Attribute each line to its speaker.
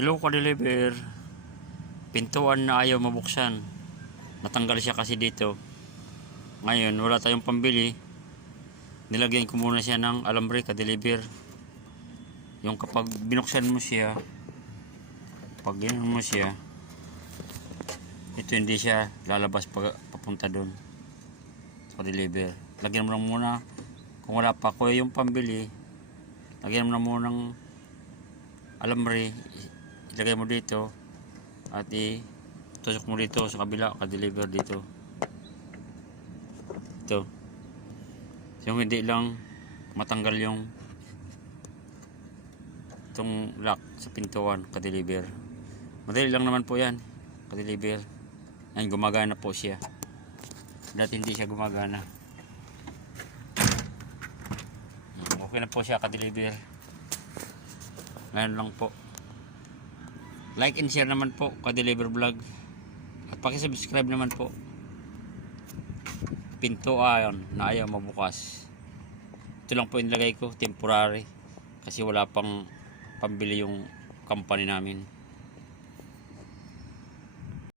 Speaker 1: Hello ka-deliver. Pintuan na ayaw mabuksan. Natanggal siya kasi dito. Ngayon, wala tayong pambili. Nilagyan ko muna siya ng alambre ka-deliver. Yung kapag binuksan mo siya, pag ginawa mo siya, ito hindi siya lalabas pag, papunta doon sa deliver. Lagyan mo lang muna kung wala pa ko yung pambili, lagyan mo na muna ng alambre, ilagay mo dito at i tusok mo dito sa kabila, ka-deliver dito. Ito. Yung hindi lang matanggal yung itong lock sa pintuan, ka-deliver. Madali lang naman po yan, ka-deliver. Yan, gumagana po siya. Dati hindi siya gumagana. Okay na po siya ka-deliver. Ngayon lang po. Like and share naman po ka-deliver vlog. At paki-subscribe naman po. Pinto ayon na ayaw mabukas. Ito lang po yung nilagay ko, temporary. Kasi wala pang pambili yung company namin.